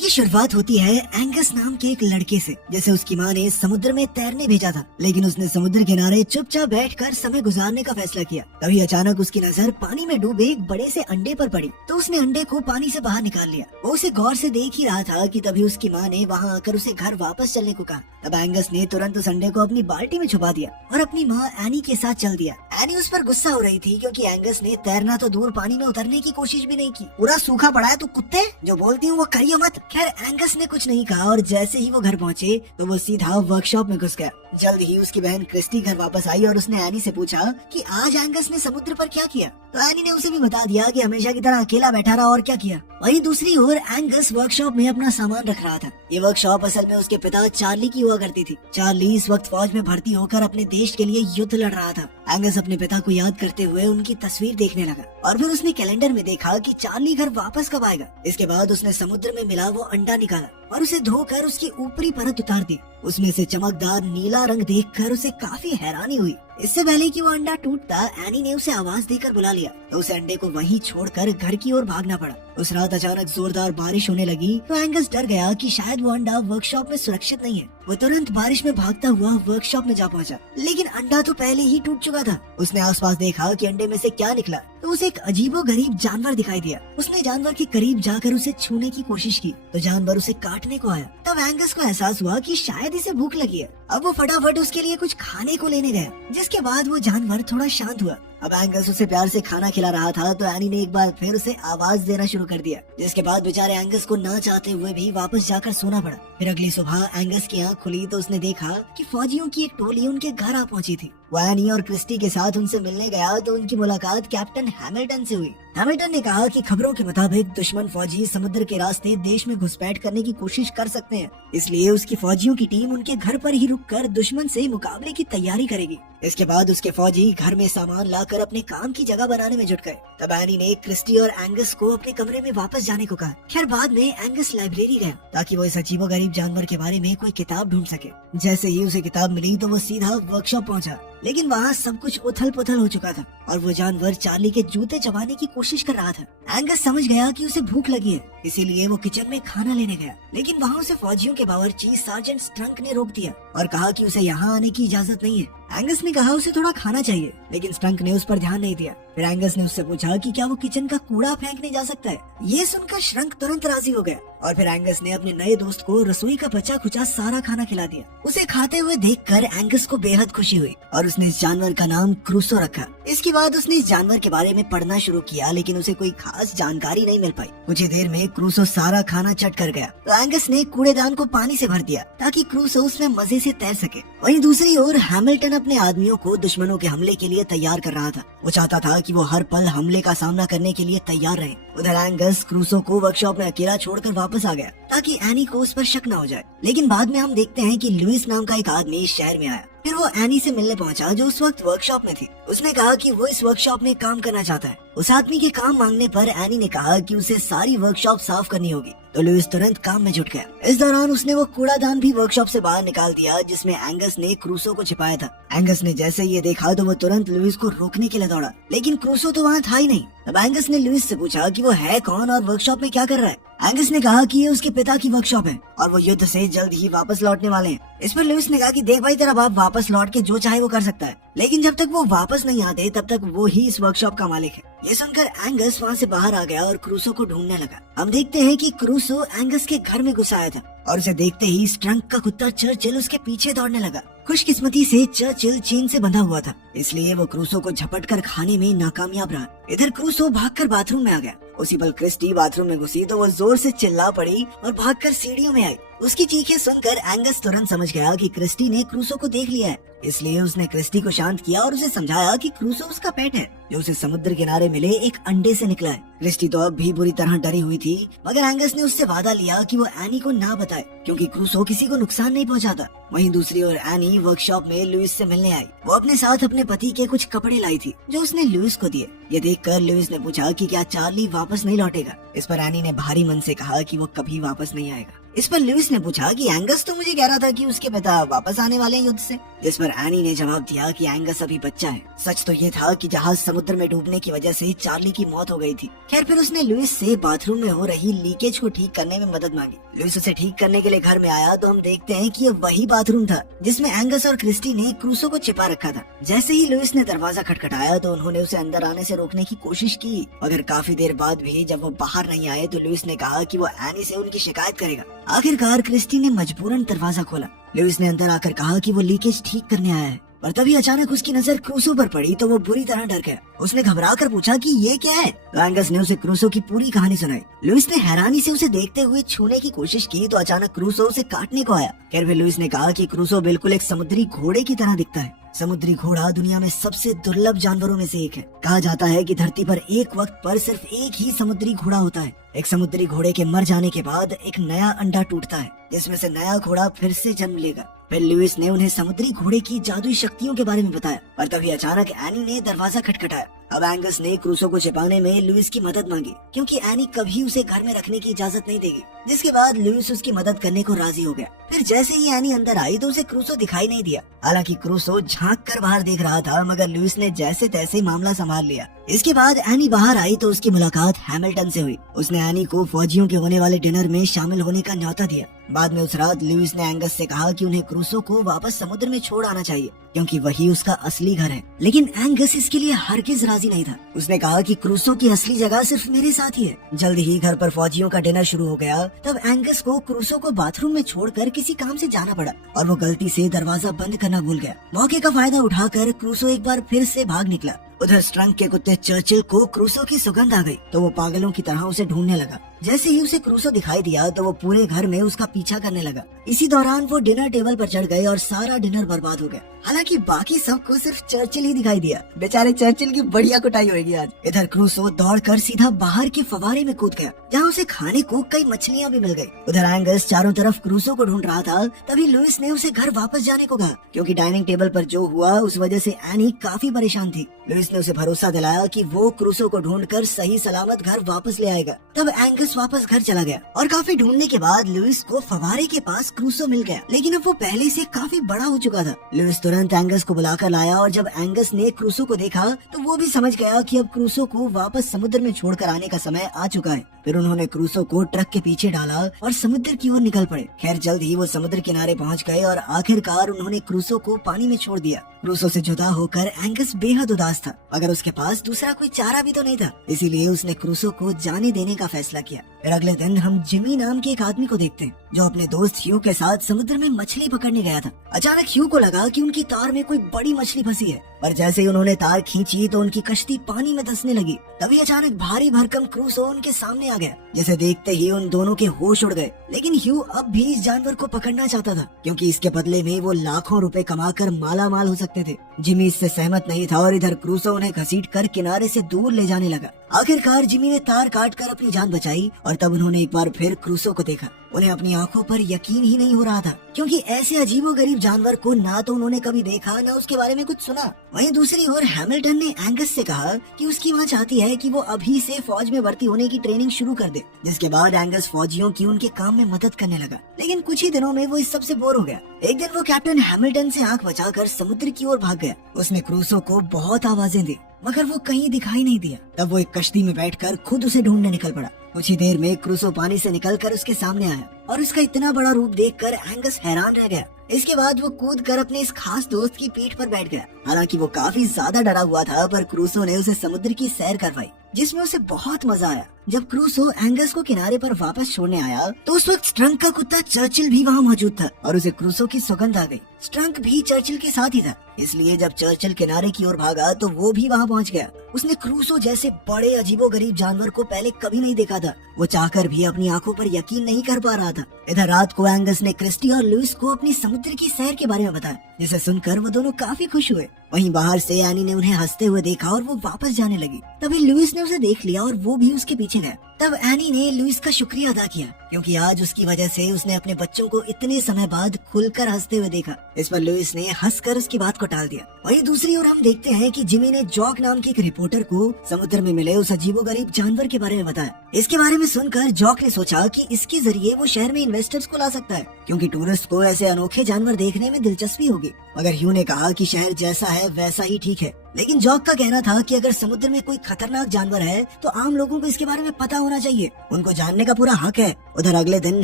की शुरुआत होती है एंगस नाम के एक लड़के से, जैसे उसकी माँ ने समुद्र में तैरने भेजा था, लेकिन उसने समुद्र किनारे चुपचाप बैठकर समय गुजारने का फैसला किया। तभी अचानक उसकी नजर पानी में डूबे एक बड़े से अंडे पर पड़ी, तो उसने अंडे को पानी से बाहर निकाल लिया। वो उसे गौर से देख ही रहा था कि तभी उसकी माँ ने वहाँ आकर उसे घर वापस चलने को कहा। तब एंगस ने तुरंत उस अंडे को अपनी बाल्टी में छुपा दिया और अपनी माँ एनी के साथ चल दिया। एनी उस पर गुस्सा हो रही थी क्योंकि एंगस ने तैरना तो दूर पानी में उतरने की कोशिश भी नहीं की। पूरा सूखा पड़ा है, तू कुत्ते जो बोलती हूँ वो करियो मत। खैर एंगस ने कुछ नहीं कहा और जैसे ही वो घर पहुँचे तो वो सीधा वर्कशॉप में घुस गया। जल्द ही उसकी बहन क्रिस्टी घर वापस आई और उसने एनी से पूछा कि आज एंगस ने समुद्र पर क्या किया। तो एनी ने उसे भी बता दिया कि हमेशा की तरह अकेला बैठा रहा और क्या किया। वहीं दूसरी ओर एंगस वर्कशॉप में अपना सामान रख रहा था। ये वर्कशॉप असल में उसके पिता चार्ली की हुआ करती थी। चार्ली इस वक्त फौज में भर्ती होकर अपने देश के लिए युद्ध लड़ रहा था। एंगस अपने पिता को याद करते हुए उनकी तस्वीर देखने लगा और फिर उसने कैलेंडर में देखा कि चार्ली घर वापस कब आएगा। इसके बाद उसने समुद्र में मिला वो अंडा निकाला और उसे धोकर उसकी ऊपरी परत उतार दी। उसमें से चमकदार नीला रंग देखकर उसे काफी हैरानी हुई। इससे पहले कि वो अंडा टूटता, एनी ने उसे आवाज देकर बुला लिया, तो उसे अंडे को वहीं छोड़कर घर की ओर भागना पड़ा। उस रात अचानक जोरदार बारिश होने लगी तो एंगस डर गया कि शायद वो अंडा वर्कशॉप में सुरक्षित नहीं है। वो तुरंत बारिश में भागता हुआ वर्कशॉप में जा पहुंचा, लेकिन अंडा तो पहले ही टूट चुका था। उसने आसपास देखा कि अंडे में से क्या निकला, तो उसे एक अजीबोगरीब जानवर दिखाई दिया। उसने जानवर के करीब जाकर उसे छूने की कोशिश की तो जानवर उसे काटने को आया। तब एंगस को एहसास हुआ कि शायद इसे भूख लगी है। अब वो फटाफट उसके लिए कुछ खाने को लेने गया, जिसके बाद वो जानवर थोड़ा शांत हुआ। अब एंगस उसे प्यार से खाना खिला रहा था तो एनी ने एक बार फिर उसे आवाज देना शुरू कर दिया, जिसके बाद बेचारे एंगस को ना चाहते हुए भी वापस जाकर सोना पड़ा। फिर अगली सुबह एंगस की आंख खुली तो उसने देखा कि फौजियों की एक टोली उनके घर आ पहुंची थी। वो एनी और क्रिस्टी के साथ उनसे मिलने गया तो उनकी मुलाकात कैप्टन हैमिल्टन से हुई। हैमिल्टन ने कहा कि खबरों के मुताबिक दुश्मन फौजी समुद्र के रास्ते देश में घुसपैठ करने की कोशिश कर सकते हैं, इसलिए उसकी फौजियों की टीम उनके घर पर ही रुककर दुश्मन से मुकाबले की तैयारी करेगी। इसके बाद उसके फौजी घर में सामान लाकर अपने काम की जगह बनाने में जुट गए। तब एनी ने क्रिस्टी और एंगस को अपने कमरे में वापस जाने को कहा। खैर बाद में एंगस लाइब्रेरी गया ताकि वो इस अजीबोगरीब जानवर के बारे में कोई किताब ढूंढ सके। जैसे ही उसे किताब मिली तो वो सीधा वर्कशॉप पहुंचा, लेकिन वहाँ सब कुछ उथल पुथल हो चुका था और वो जानवर चार्ली के जूते चबाने की कोशिश कर रहा था। एंगस समझ गया कि उसे भूख लगी है, इसीलिए वो किचन में खाना लेने गया, लेकिन वहाँ उसे फौजियों के बावर्ची सार्जेंट स्ट्रंक ने रोक दिया और कहा कि उसे यहाँ आने की इजाजत नहीं है। एंगस ने कहा उसे थोड़ा खाना चाहिए, लेकिन स्ट्रंक ने उस पर ध्यान नहीं दिया। फिर एंगस ने उससे पूछा कि क्या वो किचन का कूड़ा फेंकने जा सकता है। ये सुनकर श्रंक तुरंत राजी हो गया और फिर एंगस ने अपने नए दोस्त को रसोई का बचा खुचा सारा खाना खिला दिया। उसे खाते हुए देखकर एंगस को बेहद खुशी हुई और उसने इस जानवर का नाम क्रूसो रखा। इसके बाद उसने इस जानवर के बारे में पढ़ना शुरू किया, लेकिन उसे कोई खास जानकारी नहीं मिल पाई। कुछ ही देर में क्रूसो सारा खाना चट कर गया तो एंगस ने कूड़ेदान को पानी से भर दिया ताकि क्रूसो उसमें मजे से तैर सके। वहीं दूसरी ओर हैमिल्टन अपने आदमियों को दुश्मनों के हमले के लिए तैयार कर रहा था। वो चाहता था कि वो हर पल हमले का सामना करने के लिए तैयार रहे। उधर एंगस क्रूसो को वर्कशॉप में अकेला छोड़कर वापस आ गया ताकि एनी को उस पर शक न हो जाए। लेकिन बाद में हम देखते हैं कि लुइस नाम का एक आदमी इस शहर में आया। फिर वो एनी से मिलने पहुंचा जो उस वक्त वर्कशॉप में थी। उसने कहा कि वो इस वर्कशॉप में काम करना चाहता है। उस आदमी के काम मांगने पर एनी ने कहा कि उसे सारी वर्कशॉप साफ करनी होगी, तो लुइस तुरंत काम में जुट गया। इस दौरान उसने वो कूड़ादान भी वर्कशॉप से बाहर निकाल दिया जिसमें एंगस ने क्रूसो को छिपाया था। एंगस ने जैसे ये देखा तो वो तुरंत लुइस को रोकने के लिए दौड़ा, लेकिन क्रूसो तो वहाँ था ही नहीं। तब एंगस ने लुइस से पूछा कि वो है कौन और वर्कशॉप में क्या कर रहा है। एंगस ने कहा कि ये उसके पिता की वर्कशॉप है और वो युद्ध से जल्द ही वापस लौटने वाले हैं। इस पर लुइस ने कहा कि देख भाई, तेरा बाप वापस लौट के जो चाहे वो कर सकता है, लेकिन जब तक वो वापस नहीं आते तब तक वो ही इस वर्कशॉप का मालिक है। ये सुनकर एंगस वहाँ से बाहर आ गया और क्रूसो को ढूंढने लगा। हम देखते हैं कि क्रूसो एंगस के घर में घुस आया था और उसे देखते ही स्ट्रंक का कुत्ता चर्चिल उसके पीछे दौड़ने लगा। खुशकिस्मती से चर्चिल चेन से बंधा हुआ था, इसलिए वो क्रूसो को झपट कर खाने में नाकामयाब रहा। इधर क्रूसो भागकर बाथरूम में आ गया। उसी पल क्रिस्टी बाथरूम में घुसी तो वो जोर से चिल्ला पड़ी और भागकर सीढ़ियों में आई। उसकी चीखें सुनकर एंगस तुरंत समझ गया कि क्रिस्टी ने क्रूसो को देख लिया है, इसलिए उसने क्रिस्टी को शांत किया और उसे समझाया कि क्रूसो उसका पेट है जो उसे समुद्र किनारे मिले एक अंडे से निकला है। क्रिस्टी तो अब भी बुरी तरह डरी हुई थी, मगर एंगस ने उससे वादा लिया कि वो एनी को ना बताए क्योंकि क्रूसो किसी को नुकसान नहीं पहुंचाता। वहीं दूसरी ओर एनी वर्कशॉप में लुइस से मिलने आई। वो अपने साथ अपने पति के कुछ कपड़े लाई थी जो उसने लुइस को दिए। ये देखकर लुइस ने पूछा कि क्या चार्ली वापस नहीं लौटेगा। इस पर एनी ने भारी मन से कहा कि वो कभी वापस नहीं आएगा। इस पर लुइस ने पूछा कि एंगस तो मुझे कह रहा था कि उसके पिता वापस आने वाले हैं युद्ध से। जिस पर एनी ने जवाब दिया कि एंगस अभी बच्चा है। सच तो ये था कि जहाज समुद्र में डूबने की वजह से चार्ली की मौत हो गई थी। खैर फिर उसने लुइस से बाथरूम में हो रही लीकेज को ठीक करने में मदद मांगी। लुइस उसे ठीक करने के लिए घर में आया तो हम देखते हैं कि ये वही बाथरूम था जिसमें एंगस और क्रिस्टी ने क्रूसो को छिपा रखा था। जैसे ही लुइस ने दरवाजा खटखटाया तो उन्होंने उसे अंदर आने से रोकने की कोशिश की, मगर काफी देर बाद भी जब वो बाहर नहीं आए तो लुइस ने कहा कि वो एनी से उनकी शिकायत करेगा। आखिरकार क्रिस्टी ने मजबूरन दरवाजा खोला। लुइस ने अंदर आकर कहा कि वो लीकेज ठीक करने आया है, पर तभी अचानक उसकी नजर क्रूसो पर पड़ी तो वो बुरी तरह डर गया। उसने घबरा कर पूछा कि ये क्या है, तो एंगस ने उसे क्रूसो की पूरी कहानी सुनाई। लुइस ने हैरानी से उसे देखते हुए छूने की कोशिश की तो अचानक क्रूसो उसे काटने को आया। फिर भी लुइस ने कहा कि क्रूसो बिल्कुल एक समुद्री घोड़े की तरह दिखता है। समुद्री घोड़ा दुनिया में सबसे दुर्लभ जानवरों में से एक है। कहा जाता है कि धरती पर एक वक्त पर सिर्फ एक ही समुद्री घोड़ा होता है। एक समुद्री घोड़े के मर जाने के बाद एक नया अंडा टूटता है, जिसमें से नया घोड़ा फिर से जन्म लेगा। फिर लुइस ने उन्हें समुद्री घोड़े की जादुई शक्तियों के बारे में बताया, पर तभी अचानक एनी ने दरवाजा खटखटाया। अब एंगस ने क्रूसो को छिपाने में लुइस की मदद मांगी, क्योंकि एनी कभी उसे घर में रखने की इजाजत नहीं देगी। जिसके बाद लुइस उसकी मदद करने को राजी हो गया। फिर जैसे ही एनी अंदर आई तो उसे क्रूसो दिखाई नहीं दिया। हालांकि क्रूसो झांक कर बाहर देख रहा था, मगर लुइस ने जैसे तैसे मामला संभाल लिया। इसके बाद एनी बाहर आई तो उसकी मुलाकात हैमिल्टन से हुई। उसने एनी को फौजियों के होने वाले डिनर में शामिल होने का न्योता दिया। बाद में उस रात लुइस ने एंगस से कहा कि उन्हें क्रूसो को वापस समुद्र में छोड़ आना चाहिए, क्योंकि वही उसका असली घर है। लेकिन एंगस इसके लिए हरगिज राजी नहीं था। उसने कहा कि क्रूसो की असली जगह सिर्फ मेरे साथ ही है। जल्द ही घर पर फौजियों का डिनर शुरू हो गया। तब एंगस को क्रूसो को बाथरूम में छोड़कर किसी काम से जाना पड़ा और वो गलती से दरवाजा बंद करना भूल गया। मौके का फायदा उठाकर क्रूसो एक बार फिर से भाग निकला। उधर स्ट्रंक के कुत्ते चर्चिल को क्रूसो की सुगंध आ गई तो वो पागलों की तरह उसे ढूंढने लगा। जैसे ही उसे क्रूसो दिखाई दिया तो वो पूरे घर में उसका पीछा करने लगा। इसी दौरान वो डिनर टेबल पर चढ़ गए और सारा डिनर बर्बाद हो गया। हालांकि बाकी सबको सिर्फ चर्चिल ही दिखाई दिया। बेचारे चर्चिल की बढ़िया कुटाई होगी आज। इधर क्रूसो दौड़कर सीधा बाहर के फवारे में कूद गया, जहाँ उसे खाने को कई मछलियाँ भी मिल गयी। उधर एंगस चारों तरफ क्रूसो को ढूंढ रहा था। तभी लुइस ने उसे घर वापस जाने को कहा, क्योंकि डाइनिंग टेबल पर जो हुआ उस वजह से एनी काफी परेशान थी। लुइस ने उसे भरोसा दिलाया कि वो क्रूसो को ढूंढकर सही सलामत घर वापस ले आएगा। तब एंगस वापस घर चला गया और काफी ढूंढने के बाद लुइस को फवारे के पास क्रूसो मिल गया, लेकिन अब वो पहले से काफी बड़ा हो चुका था। लुइस तुरंत एंगस को बुलाकर लाया और जब एंगस ने क्रूसो को देखा तो वो भी समझ गया कि अब क्रूसो को वापस समुद्र में छोड़कर आने का समय आ चुका है। फिर उन्होंने क्रूसो को ट्रक के पीछे डाला और समुद्र की ओर निकल पड़े। खैर जल्द ही वो समुद्र किनारे पहुंच गए और आखिरकार उन्होंने क्रूसो को पानी में छोड़ दिया। क्रूसो से जुदा होकर एंगस बेहद उदास था, मगर उसके पास दूसरा कोई चारा भी तो नहीं था, इसीलिए उसने क्रूसो को जाने देने का फैसला किया। फिर अगले दिन हम जिमी नाम के एक आदमी को देखते हैं, जो अपने दोस्त ह्यू के साथ समुद्र में मछली पकड़ने गया था। अचानक ह्यू को लगा कि उनकी तार में कोई बड़ी मछली फंसी है, पर जैसे ही उन्होंने तार खींची तो उनकी कश्ती पानी में धंसने लगी। तभी अचानक भारी भरकम क्रूसो उनके सामने आ गया, जिसे देखते ही उन दोनों के होश उड़ गए। लेकिन ह्यू अब भी इस जानवर को पकड़ना चाहता था, क्योंकि इसके बदले में वो लाखों रुपए कमाकर माला माल हो सकते थे। जिमी इससे सहमत नहीं था और इधर क्रूसो उन्हें घसीटकर किनारे से दूर ले जाने लगा। आखिरकार जिमी ने तार काटकर अपनी जान बचाई और तब उन्होंने एक बार फिर क्रूसो को देखा। उन्हें अपनी आंखों पर यकीन ही नहीं हो रहा था, क्योंकि ऐसे अजीबोगरीब जानवर को ना तो उन्होंने कभी देखा ना उसके बारे में कुछ सुना। वहीं दूसरी ओर हैमिल्टन ने एंगस से कहा कि उसकी मां चाहती है कि वो अभी से फौज में भर्ती होने की ट्रेनिंग शुरू कर दे। जिसके बाद एंगस फौजियों की उनके काम में मदद करने लगा। लेकिन कुछ ही दिनों में वो इस सब से बोर हो गया। एक दिन वो कैप्टन हैमिल्टन से आंख बचाकर समुद्र की ओर भाग गया। उसने क्रूसो को बहुत आवाजें दी, मगर वो कहीं दिखाई नहीं दिया। तब वो एक कश्ती में बैठकर खुद उसे ढूंढने निकल पड़ा। कुछ ही देर में क्रूसो पानी से निकलकर उसके सामने आया और उसका इतना बड़ा रूप देखकर एंगस हैरान रह गया। इसके बाद वो कूदकर अपने इस खास दोस्त की पीठ पर बैठ गया। हालांकि वो काफी ज्यादा डरा हुआ था, पर क्रूसो ने उसे समुद्र की सैर करवाई, जिसमें उसे बहुत मजा आया। जब क्रूसो एंगस को किनारे पर वापस छोड़ने आया तो उस वक्त स्ट्रंक का कुत्ता चर्चिल भी वहाँ मौजूद था और उसे क्रूसो की सुगंध आ गई। स्ट्रंक भी चर्चिल के साथ ही था, इसलिए जब चर्चिल किनारे की ओर भागा तो वो भी वहाँ पहुँच गया। उसने क्रूसो जैसे बड़े अजीबोगरीब जानवर को पहले कभी नहीं देखा था। वो चाहकर भी अपनी आंखों पर यकीन नहीं कर पा रहा था। इधर रात को एंगस ने क्रिस्टी और लुइस को अपनी समुद्र की सैर के बारे में बताया, जिसे सुनकर वो दोनों काफी खुश हुए। वहीं बाहर से एनी ने उन्हें हंसते हुए देखा और वो वापस जाने लगी। तभी लुइस ने उसे देख लिया और वो भी उसके पीछे गया। तब एनी ने लुइस का शुक्रिया अदा किया, क्योंकि आज उसकी वजह से उसने अपने बच्चों को इतने समय बाद खुलकर हंसते हुए देखा। इस पर लुइस ने हंसकर उसकी बात को टाल दिया। वहीं दूसरी ओर हम देखते हैं कि जिमी ने जॉक नाम के एक रिपोर्टर को समुद्र में मिले उस अजीबोगरीब जानवर के बारे में बताया। इसके बारे में सुनकर जॉक ने सोचा कि इसके जरिए वो शहर में इन्वेस्टर्स को ला सकता है, क्योंकि टूरिस्ट को ऐसे अनोखे जानवर देखने में दिलचस्पी होगी। मगर ह्यू ने कहा कि शहर जैसा है वैसा ही ठीक है। लेकिन जॉक का कहना था कि अगर समुद्र में कोई खतरनाक जानवर है तो आम लोगों को इसके बारे में पता होना चाहिए, उनको जानने का पूरा हक है। उधर अगले दिन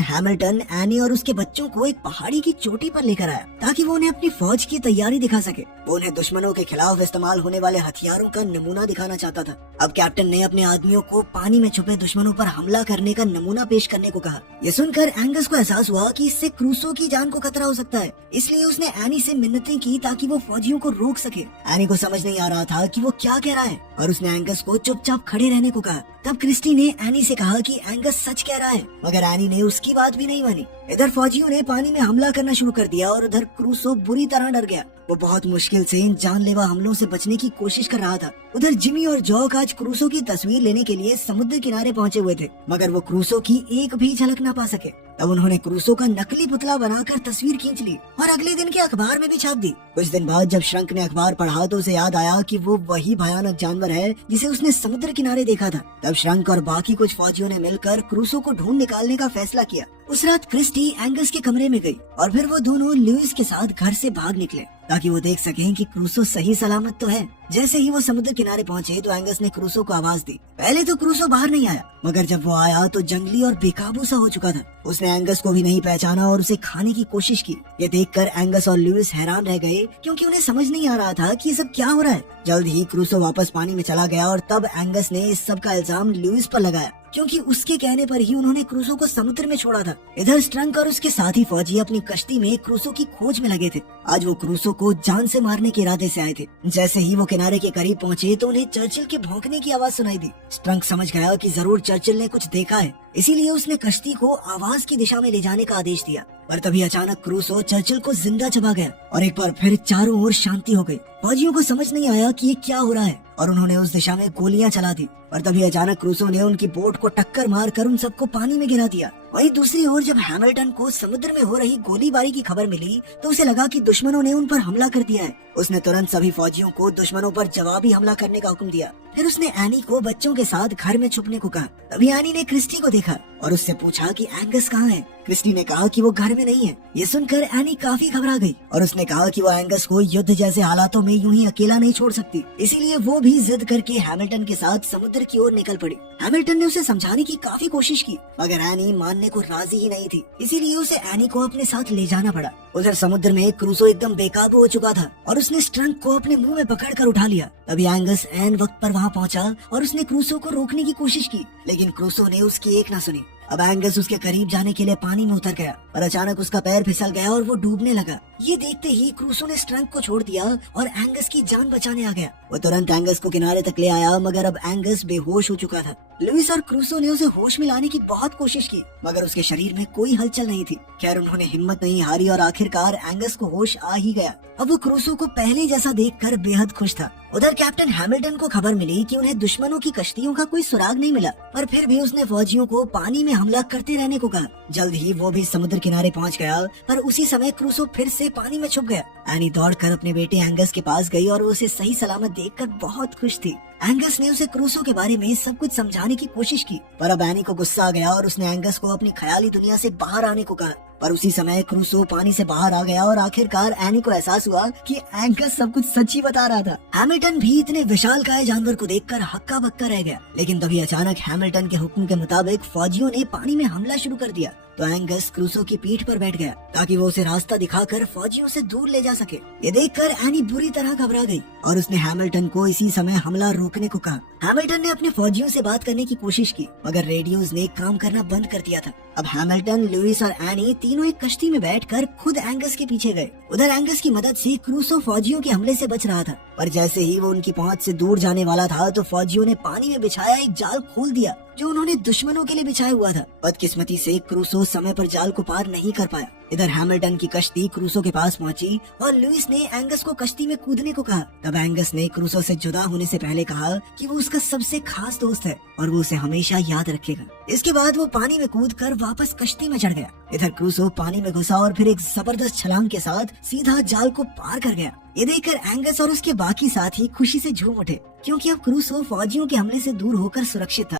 हैमिल्टन एनी और उसके बच्चों को एक पहाड़ी की चोटी पर लेकर आया ताकि वो उन्हें अपनी फौज की तैयारी दिखा सके। वो उन्हें दुश्मनों के खिलाफ इस्तेमाल होने वाले हथियारों का नमूना दिखाना चाहता था। अब कैप्टन ने अपने आदमियों को पानी में छुपे दुश्मनों पर हमला करने का नमूना पेश करने को कहा। ये सुनकर एंगस को एहसास हुआ कि इससे क्रूसो की जान को खतरा हो सकता है, इसलिए उसने एनी से मिन्नतें की ताकि वो फौजियों को रोक सके। एनी को समझ नहीं आ रहा था कि वो क्या कह रहा है और उसने एंगस को चुपचाप खड़े रहने को कहा। तब क्रिस्टी ने एनी से कहा कि एंगस सच कह रहा है, मगर एनी ने उसकी बात भी नहीं मानी। इधर फौजियों ने पानी में हमला करना शुरू कर दिया और उधर क्रूसो बुरी तरह डर गया। वो बहुत मुश्किल से इन जानलेवा हमलों से बचने की कोशिश कर रहा था। उधर जिमी और जॉक आज क्रूसो की तस्वीर लेने के लिए समुद्र किनारे पहुंचे हुए थे, मगर वो क्रूसो की एक भी झलक न पा सके। तब उन्होंने क्रूसो का नकली पुतला बनाकर तस्वीर खींच ली और अगले दिन के अखबार में भी छाप दी। कुछ दिन बाद जब श्रंक ने अखबार पढ़ा तो उसे याद आया कि वो वही भयानक जानवर है जिसे उसने समुद्र किनारे देखा था। तब श्रंक और बाकी कुछ फौजियों ने मिलकर क्रूसो को ढूंढ निकालने का फैसला किया। उस रात क्रिस्टी एंगस के कमरे में गई और फिर वो दोनों लुइस के साथ घर से भाग निकले ताकि वो देख सकें कि क्रूसो सही सलामत तो है। जैसे ही वो समुद्र किनारे पहुंचे तो एंगस ने क्रूसो को आवाज दी। पहले तो क्रूसो बाहर नहीं आया, मगर जब वो आया तो जंगली और बेकाबू सा हो चुका था। उसने एंगस को भी नहीं पहचाना और उसे खाने की कोशिश की। ये देखकर एंगस और लुइस हैरान रह गए, क्योंकि उन्हें समझ नहीं आ रहा था कि ये सब क्या हो रहा है। जल्द ही क्रूसो वापस पानी में चला गया और तब एंगस ने इस सब का इल्जाम लुइस पर लगाया, क्योंकि उसके कहने पर ही उन्होंने क्रूसो को समुद्र में छोड़ा था। इधर स्ट्रंक और उसके साथी फौजी अपनी कश्ती में क्रूसो की खोज में लगे थे। आज वो क्रूसो को जान से मारने के इरादे से आए थे। जैसे ही वो किनारे के करीब पहुंचे तो उन्हें चर्चिल के भौंकने की आवाज सुनाई दी। स्ट्रंक समझ गया कि जरूर चर्चिल ने कुछ देखा है, इसीलिए उसने कश्ती को आवाज की दिशा में ले जाने का आदेश दिया। पर तभी अचानक क्रूसो चर्चिल को जिंदा चबा गया और एक बार फिर चारों ओर शांति हो गई। फौजियों को समझ नहीं आया कि ये क्या हो रहा है और उन्होंने उस दिशा में गोलियां चला दी। पर तभी अचानक क्रूसो ने उनकी बोट को टक्कर मारकर उन सबको पानी में गिरा दिया। वहीं दूसरी ओर जब हैमिल्टन को समुद्र में हो रही गोलीबारी की खबर मिली तो उसे लगा कि दुश्मनों ने उन पर हमला कर दिया है। उसने तुरंत सभी फौजियों को दुश्मनों पर जवाबी हमला करने का हुक्म दिया। फिर उसने एनी को बच्चों के साथ घर में छुपने को कहा। तभी एनी ने क्रिस्टी को देखा और उससे पूछा कि एंगस कहाँ है। क्रिस्टी ने कहा कि वो घर में नहीं है। ये सुनकर एनी काफी घबरा गई और उसने कहा कि वो एंगस को युद्ध जैसे हालातों में यूं ही अकेला नहीं छोड़ सकती, इसीलिए वो भी जिद करके हैमिल्टन के साथ समुद्र की ओर निकल पड़ी। हैमिल्टन ने उसे समझाने की काफी कोशिश की, मगर एनी मानने को राजी ही नहीं थी, इसीलिए उसे एनी को अपने साथ ले जाना पड़ा। उधर समुद्र में क्रूसो एकदम बेकाबू हो चुका था और उसने स्ट्रंक को अपने मुंह में पकड़कर उठा लिया। तभी एंगस एन वक्त पर वहाँ पहुँचा और उसने क्रूसो को रोकने की कोशिश की, लेकिन क्रूसो ने उसकी एक न सुनी। अब एंगस उसके करीब जाने के लिए पानी में उतर गया और अचानक उसका पैर फिसल गया और वो डूबने लगा। ये देखते ही क्रूसो ने स्ट्रंक को छोड़ दिया और एंगस की जान बचाने आ गया। वो तुरंत एंगस को किनारे तक ले आया, मगर अब एंगस बेहोश हो चुका था। लुइस और क्रूसो ने उसे होश में लाने की बहुत कोशिश की, मगर उसके शरीर में कोई हलचल नहीं थी। खैर उन्होंने हिम्मत नहीं हारी और आखिरकार एंगस को होश आ ही गया। अब वो क्रूसो को पहले जैसा देखकर बेहद खुश था। उधर कैप्टन हैमिल्टन को खबर मिली कि उन्हें दुश्मनों की कश्तियों का कोई सुराग नहीं मिला, पर फिर भी उसने फौजियों को पानी में हमला करते रहने को कहा। जल्द ही वो भी समुद्र किनारे पहुंच गया, पर उसी समय क्रूसो फिर से पानी में छुप गया। एनी दौड़कर अपने बेटे एंगस के पास गई और उसे सही सलामत देखकर बहुत खुश थी। एंगस ने उसे क्रूसो के बारे में सब कुछ समझाने की कोशिश की, पर अब एनी को गुस्सा आ गया और उसने एंगस को अपनी ख्याली दुनिया से बाहर आने को कहा। पर उसी समय क्रूसो पानी से बाहर आ गया और आखिरकार एनी को एहसास हुआ कि एंगस सब कुछ सच्ची बता रहा था। हैमिल्टन भी इतने विशालकाय जानवर को देखकर हक्का बक्का रह गया, लेकिन तभी अचानक हैमिल्टन के हुक्म के मुताबिक फौजियों ने पानी में हमला शुरू कर दिया। तो एंगस क्रूसो की पीठ पर बैठ गया ताकि वो उसे रास्ता दिखाकर फौजियों से दूर ले जा सके। ये देखकर एनी बुरी तरह घबरा गई और उसने हैमिल्टन को इसी समय हमला रोकने को कहा। हैमिल्टन ने अपने फौजियों से बात करने की कोशिश की, मगर रेडियोज ने काम करना बंद कर दिया था। अब हैमिल्टन, लुइस और एनी तीनों एक कश्ती में बैठकर खुद एंगस के पीछे गए। उधर एंगस की मदद से क्रूसो फौजियों के हमले से बच रहा था, पर जैसे ही वो उनकी पहुंच से दूर जाने वाला था तो फौजियों ने पानी में बिछाया एक जाल खोल दिया जो उन्होंने दुश्मनों के लिए बिछाया हुआ था। बदकिस्मती से क्रूसो समय पर जाल को पार नहीं कर पाया इधर हैमिल्टन की कश्ती क्रूसो के पास पहुंची और लुइस ने एंगस को कश्ती में कूदने को कहा। तब एंगस ने क्रूसो से जुदा होने से पहले कहा कि वो उसका सबसे खास दोस्त है और वो उसे हमेशा याद रखेगा। इसके बाद वो पानी में कूदकर वापस कश्ती में चढ़ गया। इधर क्रूसो पानी में घुसा और फिर एक जबरदस्त छलांग के साथ सीधा जाल को पार कर गया। ये देखकर एंगस और उसके बाकी साथी खुशी से झूम उठे, क्योंकि अब क्रूसो फौजियों के हमले से दूर होकर सुरक्षित था।